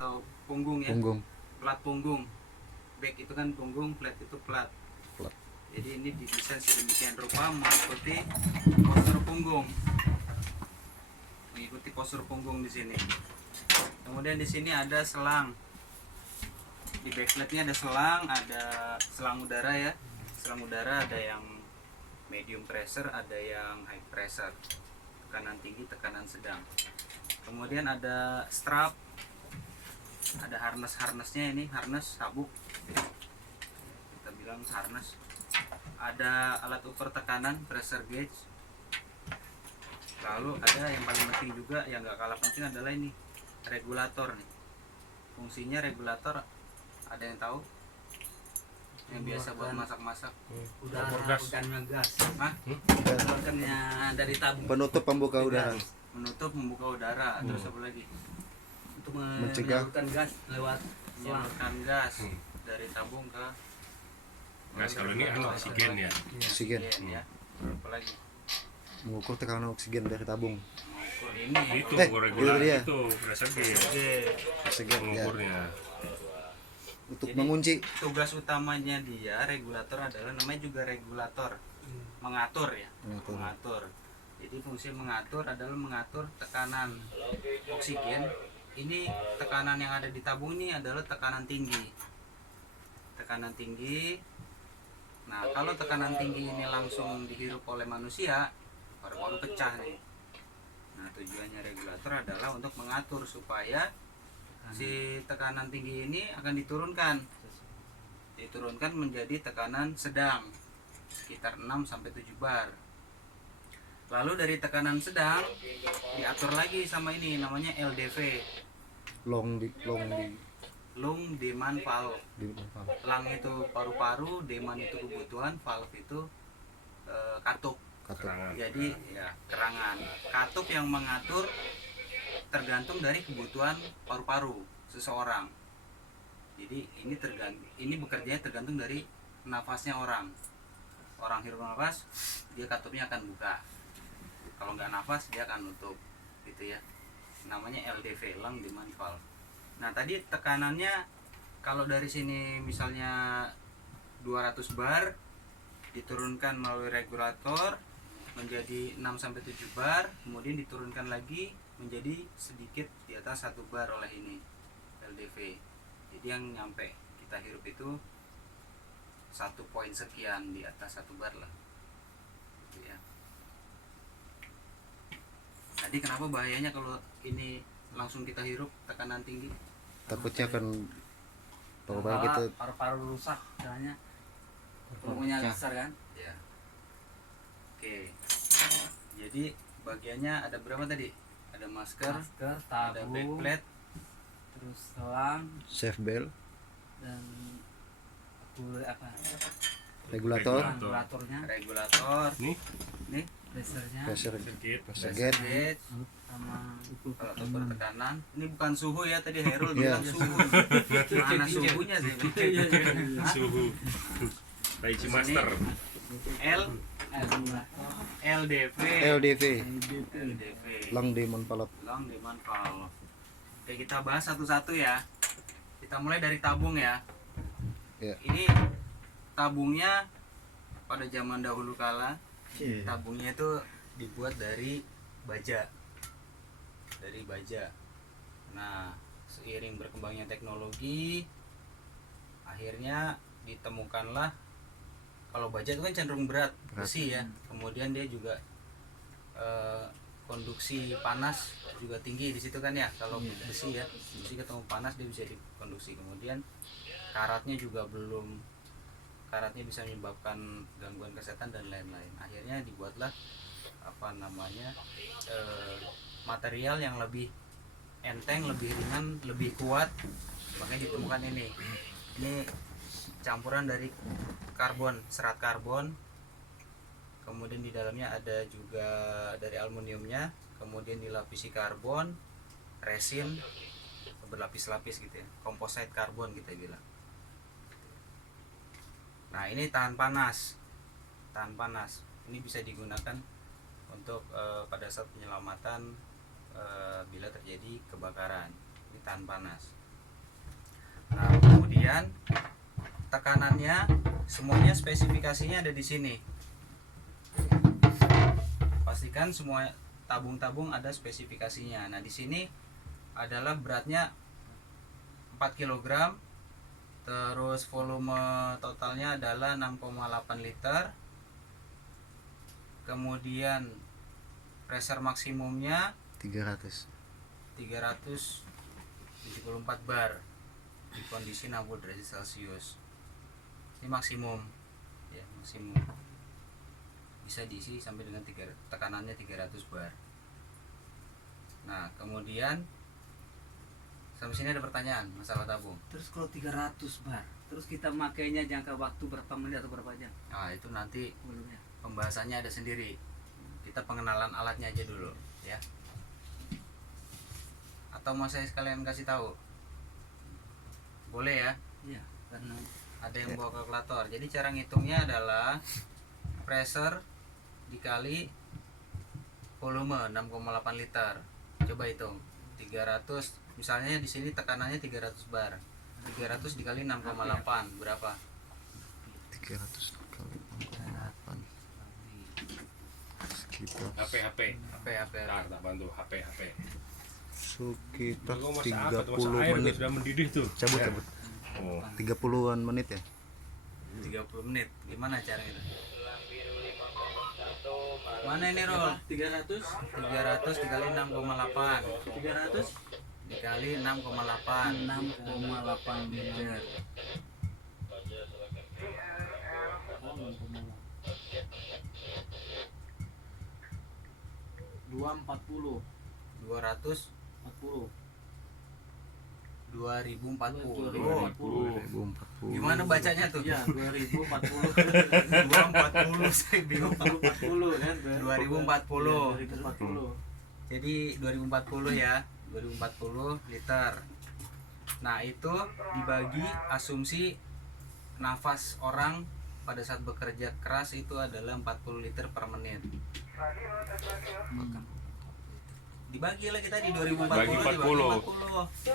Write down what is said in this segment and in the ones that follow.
atau punggung ya. Punggung. Plat punggung. Back itu kan punggung, plat itu plat. Jadi ini didesain sedemikian rupa mengikuti postur punggung. Mengikuti postur punggung di sini. Kemudian di sini ada selang. Di backlightnya ada selang udara ya. Selang udara ada yang medium pressure, ada yang high pressure. Tekanan tinggi, tekanan sedang. Kemudian ada strap. Ada harness-harnessnya ini, harness sabuk. Kita bilang harness. Ada alat ukur tekanan, pressure gauge. Lalu ada yang paling penting juga, yang gak kalah penting adalah ini, regulator nih. Fungsinya regulator ada yang tahu? Yang biasa buat masak-masak. Udara, bukannya gas. Hah? Bukannya dari tabung. Penutup pembuka udara. Menutup, membuka udara. Terus apa lagi? Untuk Mencegah. menyalurkan gas lewat selang. Menyalurkan gas dari tabung ke Gas kalau ini oksigen ya. Oksigen. ya. Apa lagi? Mengukur tekanan oksigen dari tabung. Mengukur ini. Itu itu regular dia. itu pressure gauge Oksigen ya. mengukurnya. Untuk Jadi, mengunci. Tugas utamanya dia regulator adalah namanya juga regulator. Mengatur ya. Mengatur. Jadi fungsi mengatur adalah mengatur tekanan oksigen. Ini tekanan yang ada di tabung ini adalah tekanan tinggi. Tekanan tinggi. Nah, kalau tekanan tinggi ini langsung dihirup oleh manusia, paru-paru pecah nih. Nah, tujuannya regulator adalah untuk mengatur supaya si tekanan tinggi ini akan diturunkan menjadi tekanan sedang sekitar 6 sampai 7 bar. Lalu dari tekanan sedang diatur lagi sama ini namanya LDV, Long lung demand valve. di Lang itu paru-paru, demand itu kebutuhan, valve itu katup. Keterangan. Jadi ya kerangan. Katup yang mengatur tergantung dari kebutuhan paru-paru seseorang. Jadi ini bekerjanya tergantung dari nafasnya orang. Orang hirup nafas, dia katupnya akan buka. Kalau nggak nafas, dia akan nutup, gitu ya. Namanya LDV, lung demand valve. Nah tadi tekanannya kalau dari sini misalnya 200 bar diturunkan melalui regulator menjadi 6 sampai 7 bar, kemudian diturunkan lagi menjadi sedikit di atas 1 bar oleh ini LDV. Jadi yang nyampe kita hirup itu 1 poin sekian di atas 1 bar lah. Gitu ya. Tadi kenapa bahayanya kalau ini langsung kita hirup tekanan tinggi? takutnya akan paru-paru kita paru-paru rusak caranya. Volumenya besar kan? Ya. Oke. Jadi bagiannya ada berapa tadi? Ada masker, Masker, ada tabung, backplate, terus selang safe belt, dan regulator, regulatornya, regulator, Nih, nih, pressernya, pressure sedikit. gauge, gauge, sama alat ukur tekanan. Ini bukan suhu ya, tadi Herul Iya. bilang suhu. Mana suhunya sih? Suhu. Daichi Master. L regulator, LDV. LDV, LDV. long demand valve. Long demand valve. Oke, kita bahas satu-satu ya. Kita mulai dari tabung ya. Ya. Ini tabungnya pada zaman dahulu kala, tabungnya itu dibuat dari baja. Dari baja. Nah, seiring berkembangnya teknologi, akhirnya ditemukanlah, kalau baja itu kan cenderung berat, besi ya. Kemudian dia juga konduksi panas juga tinggi di situ kan ya. Kalau besi ya, besi ketemu panas dia bisa dikonduksi. Kemudian karatnya juga karatnya bisa menyebabkan gangguan kesehatan dan lain-lain. Akhirnya dibuatlah material yang lebih enteng, lebih ringan, lebih kuat. Makanya ditemukan ini campuran dari karbon, serat karbon, kemudian di dalamnya ada juga dari aluminiumnya, kemudian dilapisi karbon, resin, berlapis-lapis gitu ya, composite karbon kita bilang. Nah ini tahan panas. Ini bisa digunakan untuk pada saat penyelamatan bila terjadi kebakaran. Ini tahan panas. kemudian tekanannya semuanya spesifikasinya ada di sini. Pastikan semua tabung-tabung ada spesifikasinya. Nah, di sini adalah beratnya 4 kg, terus volume totalnya adalah 6,8 liter. Kemudian pressure maksimumnya 300. 374 bar di kondisi 60 derajat Celcius. Ini maksimum ya, maksimum bisa diisi sampai dengan tekanannya 300 bar. Nah, kemudian sampai sini ada pertanyaan masalah tabung. Terus kalau 300 bar, terus kita makainya jangka waktu berapa menit atau berapa jam? Nah, itu nanti Volumenya. pembahasannya ada sendiri. Kita pengenalan alatnya aja dulu ya. Atau mau saya sekalian kasih tahu? Boleh ya? Iya, karena Ada yang bawa kalkulator. Jadi cara ngitungnya adalah pressure dikali volume 6,8 liter. Coba hitung. 300, misalnya di sini tekanannya 300 bar. 300 dikali 6,8 berapa? 300 kali 6,8 sekitar HP. Apa? Ntar tak bantu HP. sekitar Kau masak apa tuh? 30 Masak air tuh, menit. sudah mendidih tuh. Cabut. Oh, 30-an menit ya. 30 menit. Gimana caranya itu? Mana ini, Rol? 300 300 dikali 6,8 dikali 6,8 6,8 liter. 240 200 40 2040. 2040. Gimana bacanya tuh? ya 2040 240 saya bingung. 2040 kan 2040. 2040 Jadi 2040 ya, 2040 liter. Nah, itu dibagi asumsi nafas orang pada saat bekerja keras itu adalah 40 liter per menit. Dibagi lah kita di 2040 Bagi 40. 40.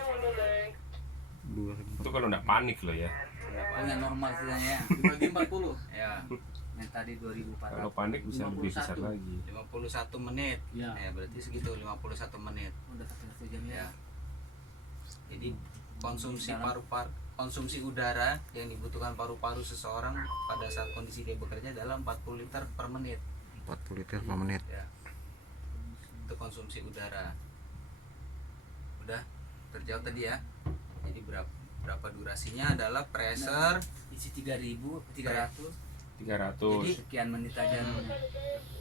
itu kalau nggak panik loh ya. yang normal setidaknya ya dibagi 40 Ya, yang tadi 2400 Kalau panik bisa lebih besar 51. lagi. 51 menit. Ya. Ya, berarti segitu 51 menit. udah satu jam Ya. ya Jadi konsumsi udara yang dibutuhkan paru-paru seseorang pada saat kondisi dia bekerja adalah 40 liter per menit. 40 liter per menit. Ya. Itu konsumsi udara. Udah terjawab tadi ya. Jadi berapa durasinya adalah pressure isi 3300 Jadi, 300. sekian menit aja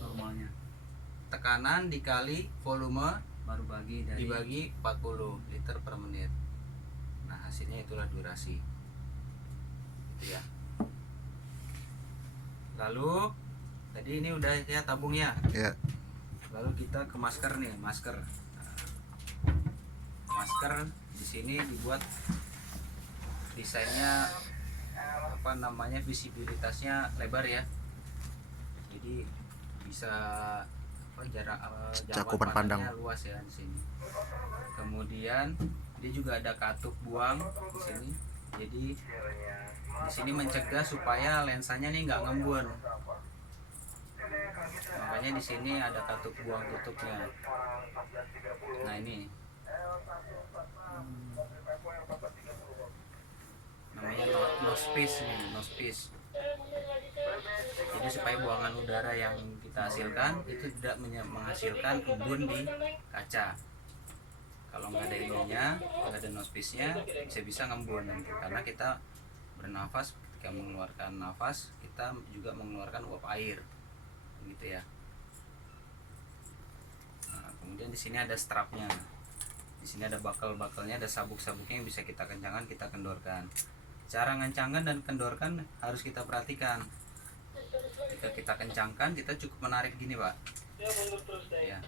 normalnya tekanan dikali volume baru bagi dari dibagi 40 liter per menit. Nah, hasilnya itulah durasi. Itu ya. Lalu tadi ini udah ya tabungnya. Ya. Lalu kita ke masker nih, masker. Masker di sini dibuat desainnya apa namanya, visibilitasnya lebar ya. Jadi bisa apa, Cakupan pandang. pandangnya luas ya di sini. Kemudian dia juga ada katup buang di sini. Jadi di sini mencegah supaya lensanya nih nggak ngembun. Makanya di sini ada katup buang tutupnya. Nah, ini namanya nose piece nih, nose piece. Jadi supaya buangan udara yang kita hasilkan itu tidak menghasilkan embun di kaca. Kalau nggak ada ininya, nggak ada nose piece-nya, bisa ngembun nanti. Karena kita bernafas, ketika mengeluarkan nafas kita juga mengeluarkan uap air, gitu ya. Nah, kemudian di sini ada strapnya. Di sini ada bakel-bakelnya, ada sabuk-sabuknya yang bisa kita kencangkan, kita kendorkan. Cara ngencangkan dan kendorkan harus kita perhatikan. Ketika kita kencangkan, kita cukup menarik gini, Pak. Ya.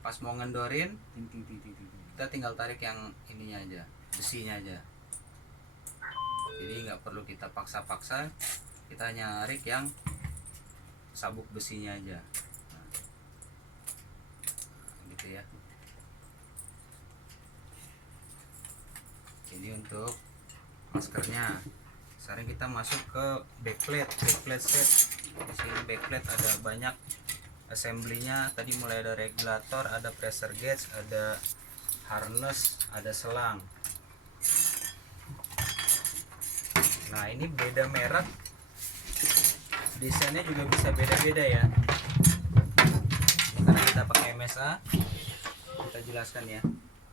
Pas mau ngendorin, ting ting ting ting ting. kita tinggal tarik yang ininya aja, besinya aja. Jadi nggak perlu kita paksa-paksa, kita hanya narik yang sabuk besinya aja. Nah, gitu ya. Ini untuk maskernya. Sekarang kita masuk ke backplate set. Di sini backplate ada banyak assembly-nya. Tadi mulai ada regulator, ada pressure gauge, ada harness, ada selang. Nah, ini beda merek, desainnya juga bisa beda-beda ya. Ini karena kita pakai MSA, kita jelaskan ya.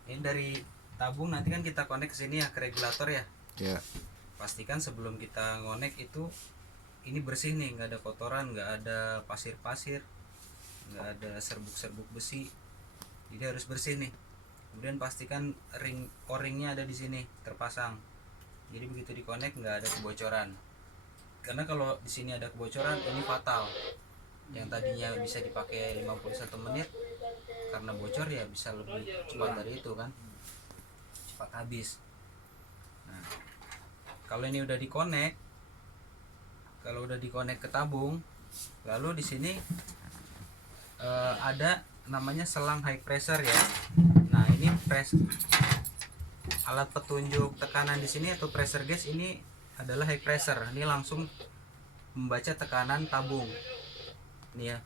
Ini dari tabung, nanti kan kita connect ke sini ya, ke regulator ya. Ya. Pastikan sebelum kita ngonek itu ini bersih nih, nggak ada kotoran, nggak ada pasir-pasir, nggak ada serbuk-serbuk besi. Jadi harus bersih nih. Kemudian pastikan ring o-ringnya ada di sini terpasang. Jadi begitu dikonek nggak ada kebocoran. Karena kalau di sini ada kebocoran ini fatal. Yang tadinya bisa dipakai 51 menit karena bocor ya bisa lebih cepat dari itu kan. Cepat habis. Nah, kalau ini udah dikonek, ke tabung, lalu di sini ada namanya selang high pressure ya. Nah, ini alat petunjuk tekanan di sini atau pressure gauge ini adalah high pressure. Ini langsung membaca tekanan tabung. Ini ya.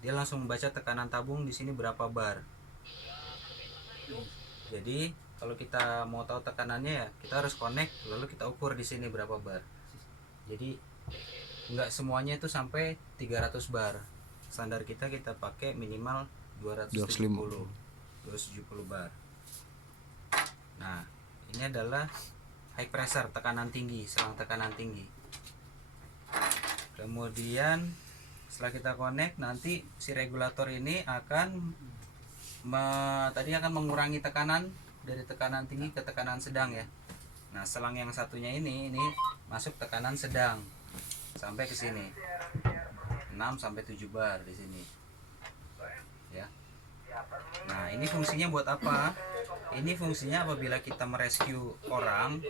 Dia langsung membaca tekanan tabung di sini berapa bar. Jadi kalau kita mau tahu tekanannya ya kita harus connect lalu kita ukur di sini berapa bar. Jadi enggak semuanya itu sampai 300 bar. Standar kita pakai minimal 270 bar. Nah, ini adalah high pressure, tekanan tinggi, selang tekanan tinggi. Kemudian setelah kita connect, nanti si regulator ini akan tadi akan mengurangi tekanan dari tekanan tinggi ke tekanan sedang ya. Nah, selang yang satunya ini masuk tekanan sedang sampai ke sini. 6 sampai 7 bar di sini. Ya. Nah, ini fungsinya buat apa? Ini fungsinya apabila kita merescue orang,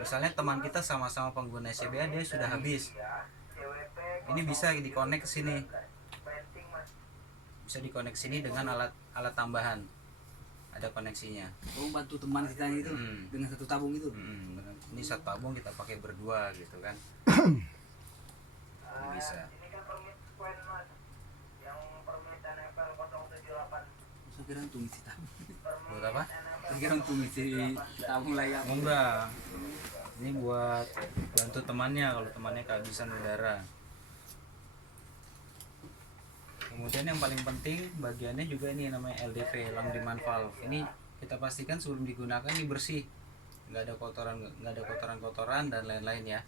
misalnya teman kita sama-sama pengguna SCBA, dia sudah habis. Ini bisa dikonek ke sini. Bisa dikonek sini dengan alat tambahan. Ada koneksinya. Oh, bantu teman kita itu dengan satu tabung itu. Ini satu tabung kita pakai berdua gitu kan. Ini bisa. Saya kira untuk isi tabung. Buat apa? Saya kira untuk isi tabung layak. Oh, enggak. Ini buat bantu temannya kalau temannya kehabisan udara. Kemudian yang paling penting bagiannya juga ini namanya LDV, long demand valve. Ini kita pastikan sebelum digunakan ini bersih, nggak ada kotoran dan lain-lain ya.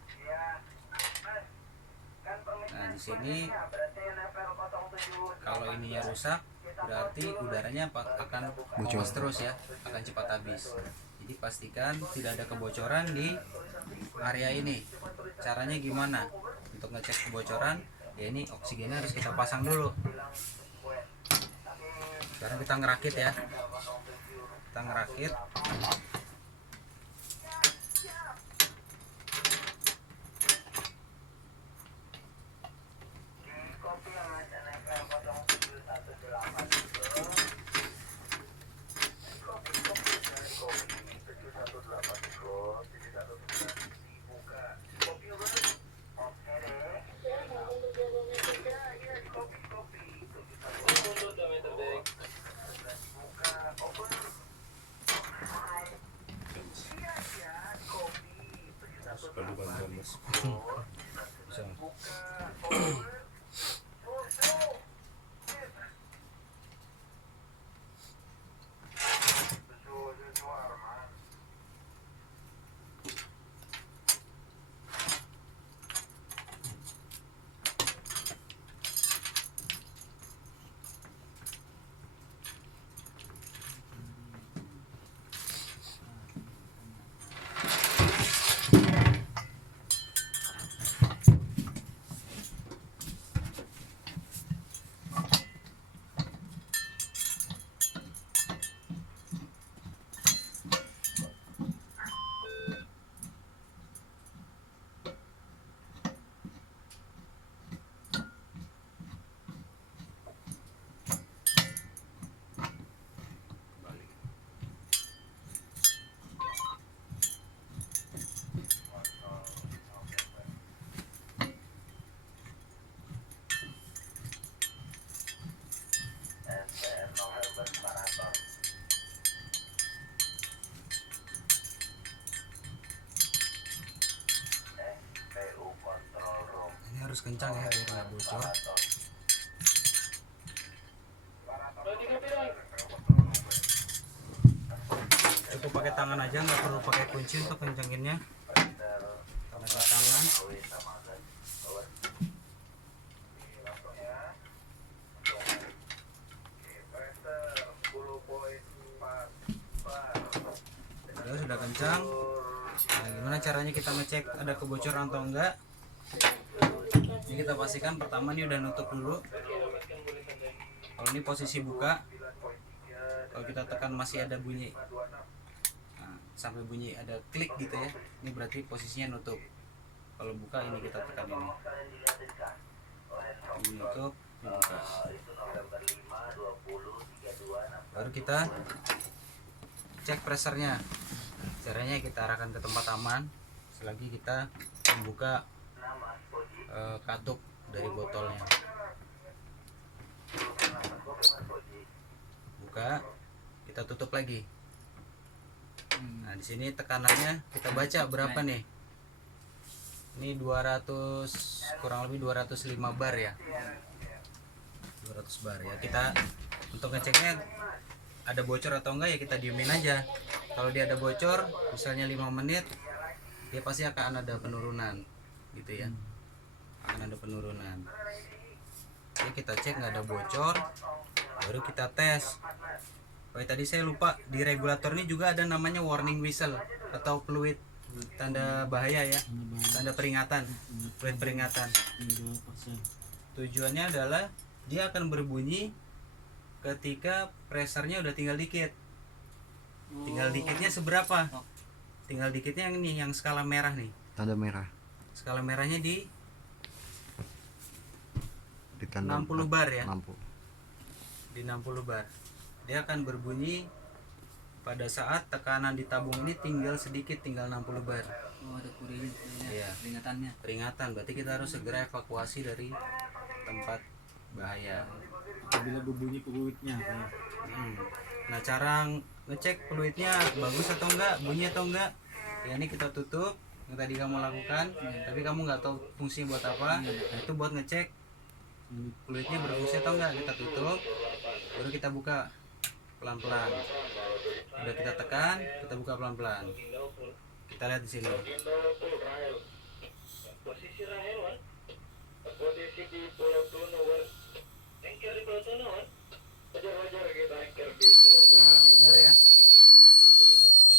Nah, di sini kalau ininya rusak berarti udaranya akan bocor terus ya, akan cepat habis. Jadi pastikan tidak ada kebocoran di area ini. Caranya gimana untuk ngecek kebocoran? Ya, ini oksigennya harus kita pasang dulu. Sekarang kita ngerakit ya. Kita ngerakit. Perlu bantuan mas. Bisa. kencang ya biar nggak bocor. Cukup pakai tangan aja, nggak perlu pakai kunci untuk kencenginnya. Pakai tangan. Sudah kencang. Nah, gimana caranya kita ngecek ada kebocoran atau enggak? Ini kita pastikan pertama nih udah nutup dulu. Kalau ini posisi buka, kalau kita tekan masih ada bunyi, nah, sampai bunyi ada klik gitu ya, ini berarti posisinya nutup. Kalau buka ini kita tekan ini nutup, ini buka. Baru kita cek pressernya. Caranya kita arahkan ke tempat aman selagi kita membuka katup dari botolnya. Buka, kita tutup lagi. Nah, di sini tekanannya kita baca berapa nih? Ini 200, kurang lebih 205 bar ya. 200 bar ya. Kita untuk ngeceknya ada bocor atau enggak ya kita diemin aja. Kalau dia ada bocor, misalnya 5 menit, dia pasti akan ada penurunan gitu ya. Akan ada penurunan. Jadi kita cek nggak ada bocor, baru kita tes. Oh, tadi saya lupa, di regulator ini juga ada namanya warning whistle atau fluid tanda bahaya ya, tanda peringatan, fluid peringatan. Tujuannya adalah dia akan berbunyi ketika pressernya udah tinggal dikit. Tinggal dikitnya seberapa? Tinggal dikitnya yang ini, yang skala merah nih. Tanda merah. Skala merahnya di Tanda 60 bar ya. 60. Di 60 bar. Dia akan berbunyi pada saat tekanan di tabung ini tinggal sedikit, tinggal 60 bar. Oh, ada kurinya, Iya. peringatannya. Peringatan, berarti kita harus segera evakuasi dari tempat bahaya. Apabila berbunyi fluidnya Nah, cara ngecek fluidnya bagus atau enggak, bunyi atau enggak, ya ini kita tutup yang tadi kamu lakukan, tapi kamu nggak tahu fungsinya buat apa. Nah, itu buat ngecek fluidnya berfungsi atau enggak. Kita tutup, baru kita buka pelan-pelan. Udah kita tekan, kita buka pelan-pelan. Kita lihat di sini. Posisi Rahel, Wan. Posisi di Pulau Tunu, Wan. Anchor di Pulau Tunu, Wan. Wajar-wajar kita anchor di Pulau Tunu. Nah, benar ya.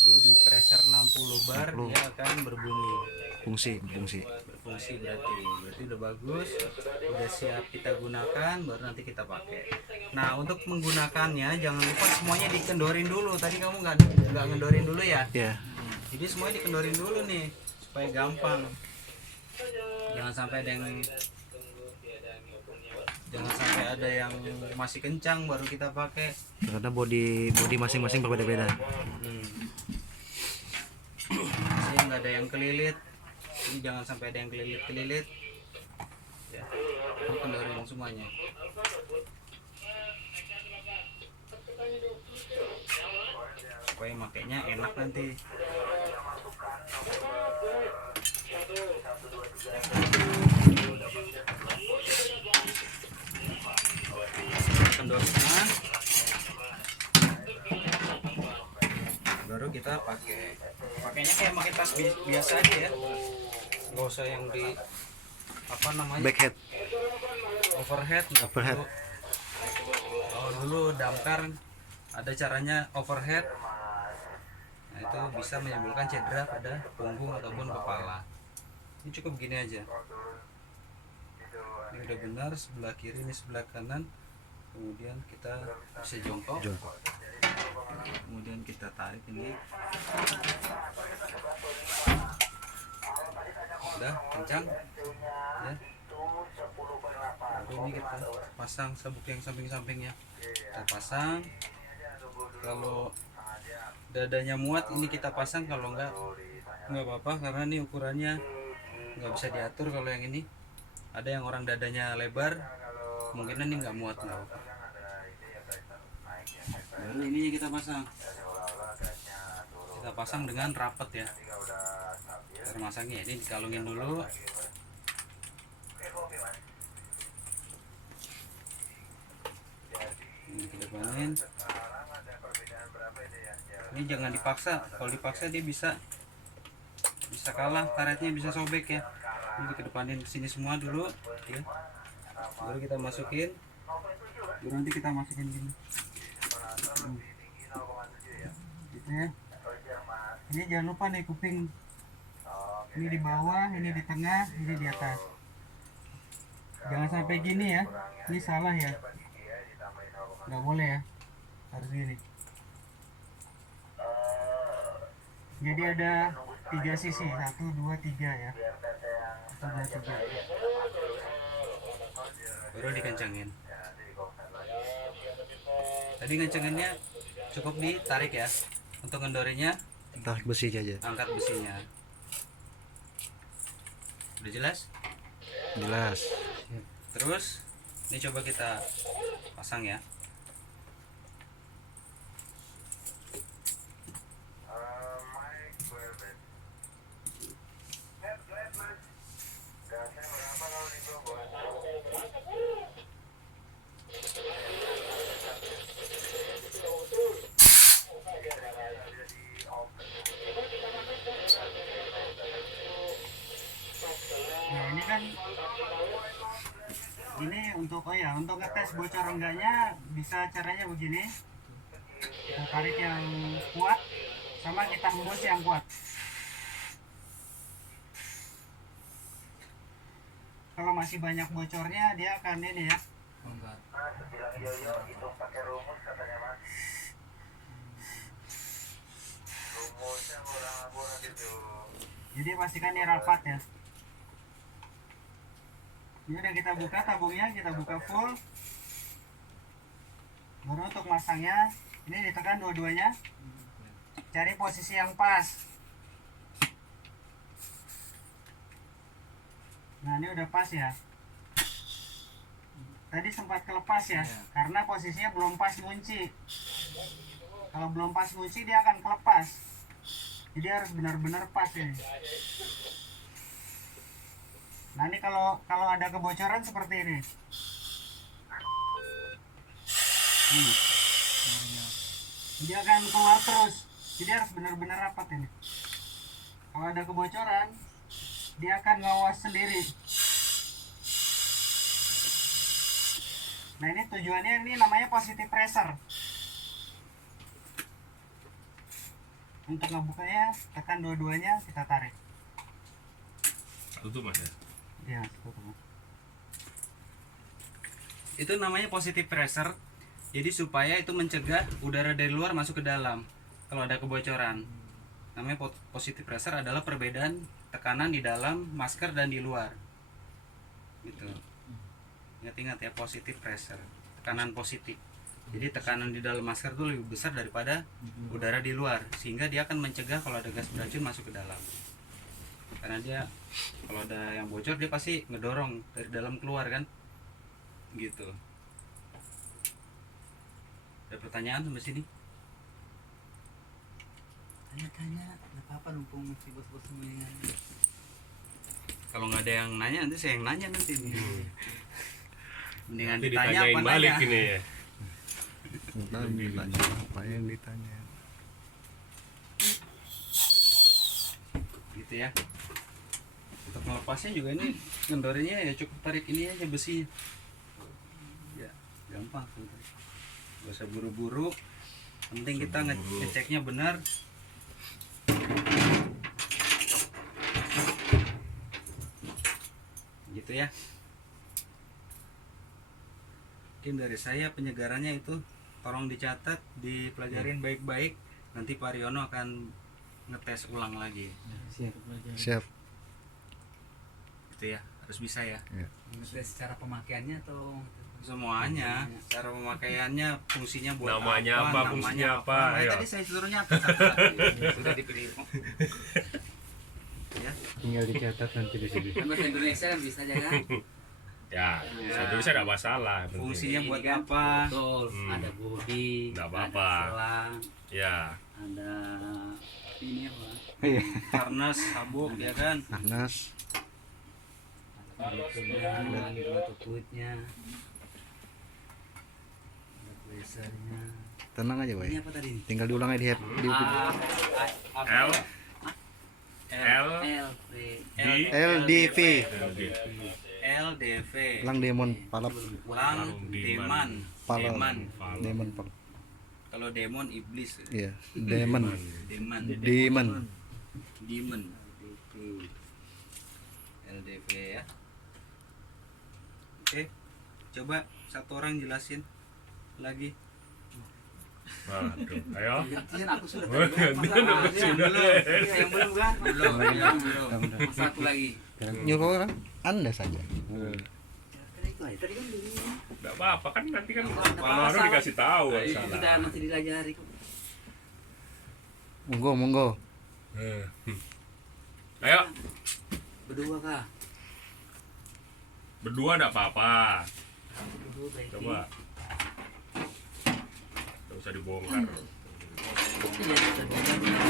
Dia di pressure 60 bar, 60. dia akan berbunyi. Fungsi. Berfungsi berarti udah bagus, udah siap kita gunakan, baru nanti kita pakai. Nah, untuk menggunakannya jangan lupa semuanya dikendorin dulu. Tadi kamu nggak ngendorin dulu ya? Ya. Jadi semuanya dikendorin dulu nih supaya gampang. Jangan sampai ada yang masih kencang baru kita pakai. Karena body masing-masing berbeda-beda. Saya nggak ada yang kelilit. Ini jangan sampai ada yang kelilit. Ya, kamu kendorin semuanya. Supaya makainya enak nanti. Kendor semua. Baru kita pakainya kayak pakai tas biasa aja ya, nggak usah yang di apa namanya Backhead. overhead. Overhead. Kalau dulu damkar ada caranya overhead, nah itu bisa menimbulkan cedera pada punggung ataupun kepala. Ini cukup gini aja, ini udah benar, sebelah kiri ini sebelah kanan, kemudian kita bisa jongkok. Kemudian kita tarik ini, udah kencang ya. Lalu ini kita pasang sabuk yang samping-sampingnya, kita pasang. Kalau dadanya muat ini kita pasang, kalau nggak apa-apa karena ini ukurannya nggak bisa diatur. Kalau yang ini ada yang orang dadanya lebar, kemungkinan ini nggak muat, nggak apa-apa. Baru ininya kita pasang dengan rapat ya. Termasangnya ini dikalungin dulu. Ini kedepanin. Ini jangan dipaksa, kalau dipaksa dia bisa kalah, karetnya bisa sobek ya. Ini kedepanin kesini semua dulu ya. Baru kita masukin, baru nanti kita masukin gini gitu ya. Ini jangan lupa nih kuping, ini di bawah, ini di tengah, ini di atas. Jangan sampai gini ya, ini salah ya, nggak boleh ya, harus gini. Jadi ada 3 sisi, 1, 2, 3 ya. 1, 2, 3. Baru dikencangin. Tadi kencengannya cukup ditarik ya. Untuk ngendorinya Tarik besi aja. angkat besinya. Udah jelas? Jelas. Terus ini coba kita pasang ya. Nah ini kan ini untuk untuk ngetes bocor enggaknya bisa caranya begini. Kita tarik yang kuat sama kita hembus yang kuat. Kalau masih banyak bocornya dia akan ini ya. Enggak. Jadi pastikan ini rapat ya. Ini udah kita buka tabungnya, kita buka full. Baru untuk masangnya, ini ditekan dua-duanya. Cari posisi yang pas. Nah ini udah pas ya. Tadi sempat kelepas ya, karena posisinya belum pas ngunci. Kalau belum pas ngunci dia akan kelepas. Jadi harus benar-benar pas ini. Nah ini kalau ada kebocoran seperti ini. Dia akan keluar terus. Jadi harus benar-benar rapat ini. Kalau ada kebocoran, dia akan ngawas sendiri. Nah ini tujuannya, ini namanya positive pressure. Untuk ngebukanya tekan dua-duanya, kita tarik. Tutup mas ya. Ya, tutup. Itu namanya positive pressure. Jadi supaya itu mencegah udara dari luar masuk ke dalam kalau ada kebocoran. Namanya positive pressure adalah perbedaan tekanan di dalam masker dan di luar. Gitu. Ingat-ingat ya, positive pressure, tekanan positif. Jadi tekanan di dalam masker itu lebih besar daripada udara di luar, sehingga dia akan mencegah kalau ada gas beracun masuk ke dalam. Karena dia kalau ada yang bocor dia pasti ngedorong dari dalam keluar kan, gitu. Ada pertanyaan sampai sini? Tanya-tanya, nggak apa-apa numpung si bos-bos semuanya. Kalau nggak ada yang nanya, nanti saya yang nanya nanti nih. Mendingan Nanti ditanya ditanyain apa balik nanya? ini ya. Ntar ditanya apa yang ditanya. Gitu ya. Untuk melepasnya juga ini ngendorinya ya cukup tarik ini aja besi. Ya, gampang. Gak usah buru-buru. Penting kita ngeceknya benar. Gitu ya. Mungkin dari saya penyegarannya itu tolong dicatat, dipelajarin baik-baik. Nanti Pak Riono akan ngetes ulang lagi. Siap. Gitu ya, harus bisa ya. Maksudnya secara pemakaiannya atau Semuanya, cara pemakaiannya, fungsinya buat Namanya apa, fungsinya apa, Nah, ayo. tadi saya suruh nyatet satu-satu. Sudah diberi. Ya, Tinggal dicatat nanti di sini. kan bahasa Indonesia kan bisa aja kan? Ya, saya dulu saya tidak masalah. yang penting. fungsinya buat Ini kan apa? Betul, Hmm. ada bodi, Nggak ada apa-apa. selang, Ya, ada ini apa? Harness, sabuk ya kan. Panas. Ada kulitnya, ada kulitnya. Biasanya. Tenang aja, Boy. Ini apa tadi? Tinggal diulang aja di L L LDV. LDV Lang Demon Palap. Lang Deman Palal. Deman. Demon Palap. Kalau demon iblis. Iya, Demon. Deman. Demon. Demon. LDV ya. Oke. Coba satu orang jelasin lagi. Waduh, ayo. Gantian aku sudah Gantian aku sudah. Yang belum kan? Belum, belum. Satu lagi. Nyuruh orang Anda saja. Tadi itu aja. Tadi kan dulu. Enggak apa-apa kan nanti kan Nggak kalau harus apa-apa. dikasih tahu Itu salah. sudah masih dilajari kok. Monggo, monggo. Ayo, Berdua kah? berdua enggak apa-apa. Berdua baik. Coba. Enggak usah dibongkar. Iya, kita bongkar.